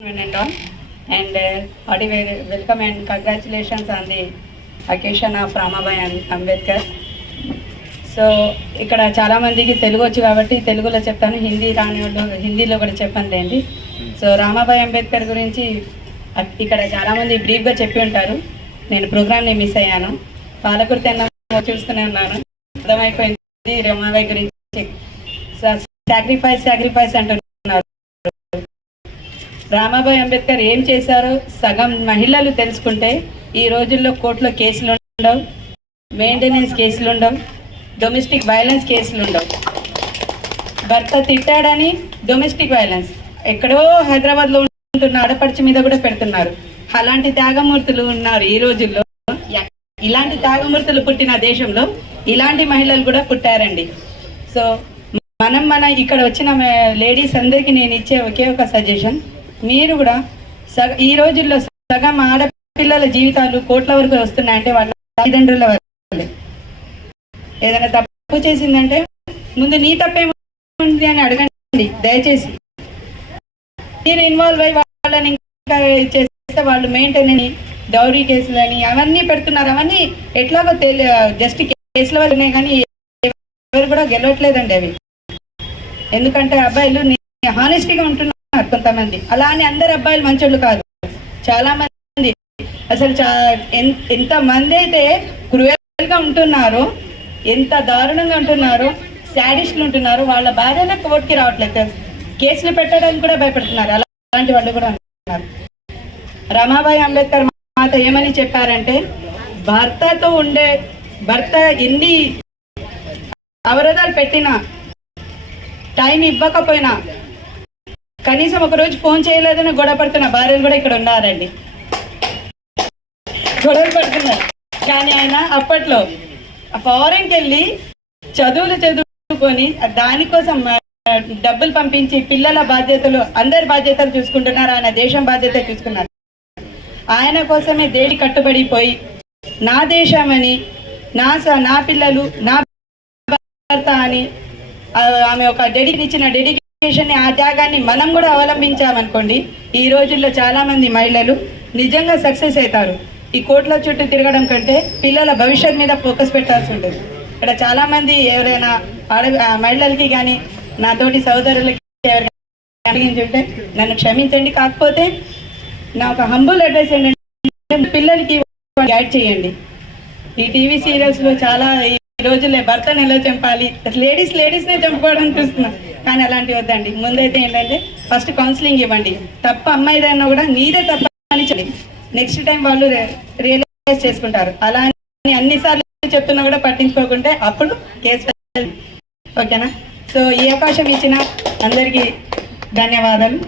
and all, and hearty welcome and congratulations on the occasion of Ramabai and Ambedkar. So ఇక్కడ చాలామందికి తెలుగు వచ్చు కాబట్టి తెలుగులో చెప్తాను, హిందీ రాని వాళ్ళు హిందీలో కూడా చెప్పండి. సో రామాబాయ్ అంబేద్కర్ గురించి ఇక్కడ చాలామంది బ్రీఫ్గా చెప్పి ఉంటారు. నేను ప్రోగ్రామ్ని మిస్ అయ్యాను. పాలకుర్తి అన్న చూస్తూనే ఉన్నాను, అర్థమైపోయింది రామాబాయ్ గురించి. సాక్రిఫైస్ అంటున్నారు. రామాబాయ్ అంబేద్కర్ ఏం చేశారో సగం మహిళలు తెలుసుకుంటే ఈ రోజుల్లో కోర్టులో కేసులు ఉండవు, మెయింటెనెన్స్ కేసులు ఉండవు, డొమెస్టిక్ వైలెన్స్ కేసులు ఉండవు. భర్త తిట్టాడని డొమెస్టిక్ వైలెన్స్ ఎక్కడో హైదరాబాద్లో ఉంటున్న ఆడపడిచి మీద కూడా పెడుతున్నారు. అలాంటి త్యాగమూర్తులు ఉన్నారు ఈ రోజుల్లో. ఇలాంటి త్యాగమూర్తులు పుట్టిన దేశంలో ఇలాంటి మహిళలు కూడా పుట్టారండి. సో మన ఇక్కడ వచ్చిన లేడీస్ అందరికీ నేను ఇచ్చే ఒకే ఒక సజెషన్, మీరు కూడా ఈ రోజుల్లో సగం ఆడపిల్లల జీవితాలు కోట్ల వరకు వస్తున్నాయంటే వాళ్ళ తల్లిదండ్రుల వల్లే. ఏదైనా తప్పు చేసిందంటే ముందు నీ తప్పేముంది అని అడగండి దయచేసి. మీరు ఇన్వాల్వ్ అయ్యి వాళ్ళని ఇంకా చేస్తే వాళ్ళు మెయింటైన్ డౌరీ కేసులని అవన్నీ పెడుతున్నారు. అవన్నీ ఎట్లాగో జస్ట్ కేసుల వల్ల ఉన్నాయి, కానీ ఎవరు కూడా గెలవట్లేదండి అవి. ఎందుకంటే అబ్బాయిలు హానెస్టీగా ఉంటున్నారు కొంతమంది, అలా అని అందరు అబ్బాయిలు మంచోళ్ళు కాదు. చాలా మంది అసలు ఎంతమంది అయితే క్రూయల్గా ఉంటున్నారో, ఎంత దారుణంగా ఉంటున్నారో, శాడిస్టులు ఉంటున్నారు, వాళ్ళ భార్యనే కోర్టుకి రావట్లేదు, కేసులు పెట్టడానికి కూడా భయపడుతున్నారు. అలాంటి వాళ్ళు కూడా ఉంటున్నారు. రమాబాయి అంబేద్కర్ మాత ఏమని చెప్పారంటే, భర్త ఎన్ని అవరోధాలు పెట్టినా, టైం ఇవ్వకపోయినా, కనీసం ఒకరోజు ఫోన్ చేయలేదని గొడవ పడుతున్న భార్యలు కూడా ఇక్కడ ఉన్నారండి. గొడవ పడుతున్నారు. కానీ ఆయన అప్పట్లో ఫారెన్కి వెళ్ళి చదువుకొని దానికోసం డబ్బులు పంపించి పిల్లల బాధ్యతలు, అందరి బాధ్యతలు చూసుకుంటున్నారు. ఆయన దేశం బాధ్యత చూసుకున్నారు. ఆయన కోసమే దేడి కట్టుబడిపోయి నా దేశం అని, నా పిల్లలు, నా భర్త అని ఆమె ఒక ఇచ్చిన డెడికేషన్ని, ఆ త్యాగాన్ని మనం కూడా అవలంబించామనుకోండి, ఈ రోజుల్లో చాలామంది మహిళలు నిజంగా సక్సెస్ అవుతారు. ఈ కోట్ల చుట్టూ తిరగడం కంటే పిల్లల భవిష్యత్ మీద ఫోకస్ పెట్టాల్సి ఉంటుంది. ఇక్కడ చాలామంది ఎవరైనా మహిళలకి కానీ నాతోటి సోదరులకి ఎవరికైనా అడిగించుంటే నన్ను క్షమించండి. కాకపోతే నా ఒక హంబుల్ అడ్వైస్ ఏంటంటే, పిల్లలకి గైడ్ చేయండి. ఈ టీవీ సీరియల్స్లో చాలా ఈ రోజులే భర్తను ఎలా చంపాలి, లేడీస్నే చంపుకోవడం చూస్తున్నాం. కానీ అలాంటివి వద్దండి. ముందైతే ఏంటంటే ఫస్ట్ కౌన్సిలింగ్ ఇవ్వండి. తప్ప అమ్మాయిదన్నా కూడా నీదే తప్ప అని చెప్పండి. నెక్స్ట్ టైం వాళ్ళు రియలైజ్ చేసుకుంటారు. అలా అని అన్నిసార్లు చెప్తున్నా కూడా పట్టించుకోకుంటే అప్పుడు కేసు. ఓకేనా? సో ఈ అవకాశం ఇచ్చిన అందరికీ ధన్యవాదాలు.